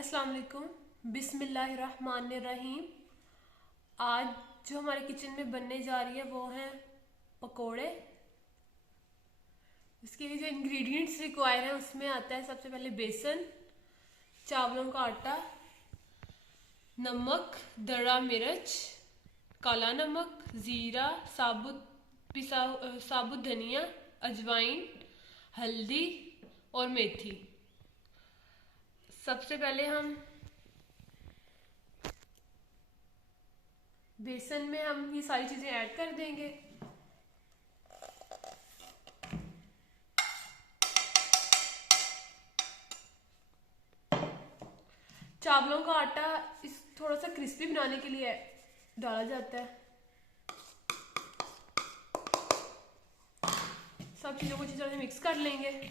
अस्सलाम वालेकुम। बिस्मिल्लाहिर्रहमानिर्रहीम। आज जो हमारे किचन में बनने जा रही है वो हैं पकोड़े। इसके लिए जो इंग्रेडिएंट्स रिक्वायर है उसमें आता है सबसे पहले बेसन, चावलों का आटा, नमक, दड़ा मिर्च, काला नमक, जीरा, साबुत धनिया, अजवाइन, हल्दी और मेथी। सबसे पहले हम बेसन में हम ये सारी चीजें ऐड कर देंगे। चावलों का आटा इस थोड़ा सा क्रिस्पी बनाने के लिए डाला जाता है। सब चीजों को अच्छी तरह से मिक्स कर लेंगे।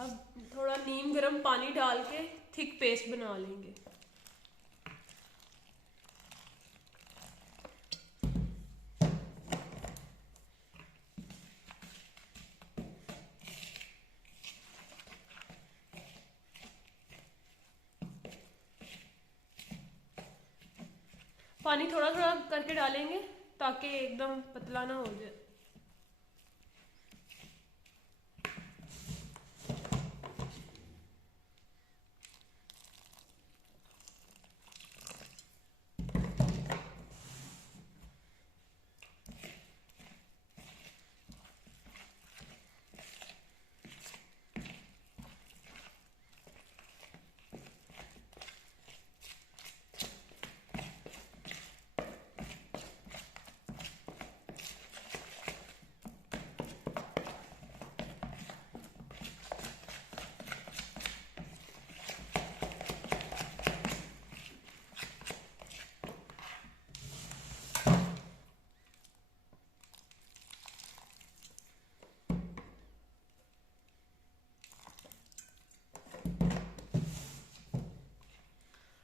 अब थोड़ा नीम गर्म पानी डाल के थिक पेस्ट बना लेंगे। पानी थोड़ा थोड़ा करके डालेंगे ताकि एकदम पतला ना हो जाए।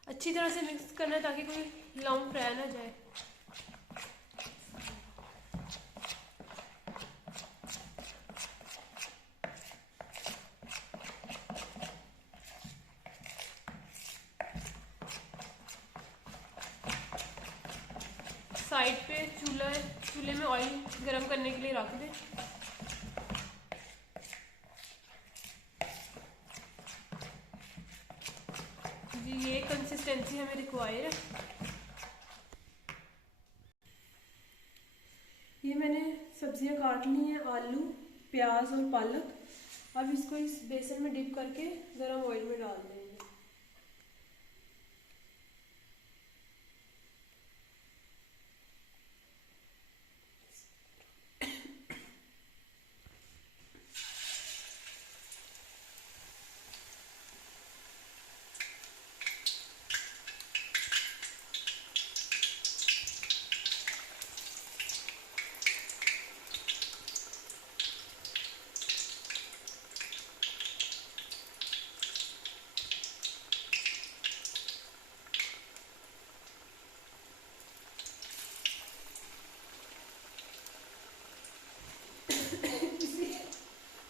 अच्छी तरह से मिक्स करना है ताकि कोई लम्प रह ना जाए। साइड पे चूल्हे में ऑयल गरम करने के लिए रख दें। जी ये कंसिस्टेंसी हमें रिक्वायर है। ये मैंने सब्जियां काट ली हैं, आलू, प्याज और पालक। अब इसको इस बेसन में डिप करके गरम ऑयल में डाल देंगे।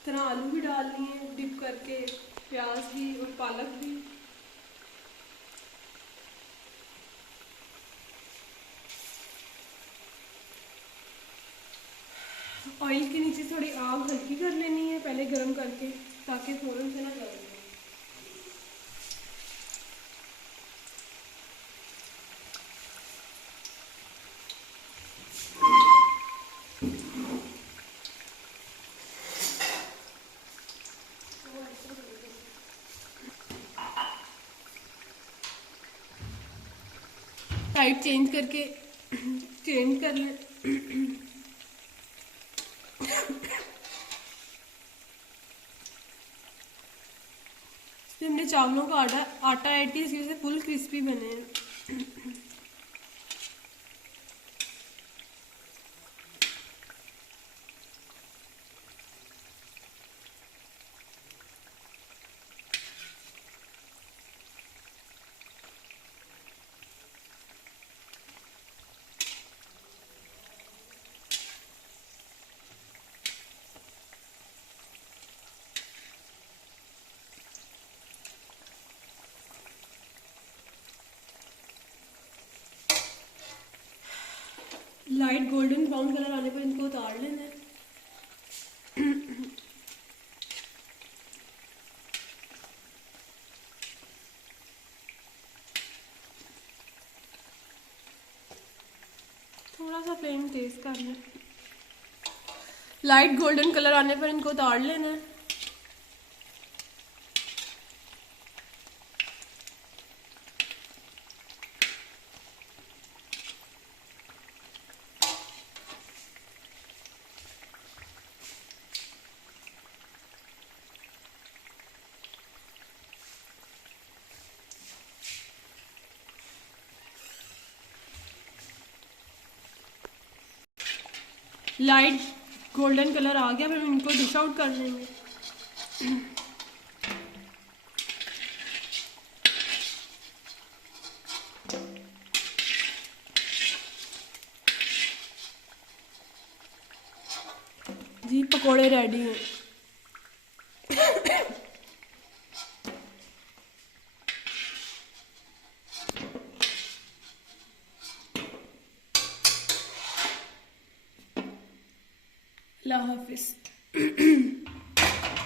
तरह आलू भी डाल लिए डिप करके, प्याज भी और पालक भी। ऑयल के नीचे थोड़ी आग हल्की कर लेनी है पहले गरम करके ताकि फौरन से ना जल जाए। साइड चेंज कर ले। हमने चावलों का आटा ऐड किया जिसकी वजह से फुल क्रिस्पी बने हैं। लाइट गोल्डन ब्राउन कलर आने पर इनको उतार लेना है। थोड़ा सा फ्लेम तेज कर लें। लाइट गोल्डन कलर आने पर इनको उतार लेना है। लाइट गोल्डन कलर आ गया, फिर इनको डिश आउट कर लेंगे। जी पकोड़े रेडी हैं। अल्लाह हाफिज़।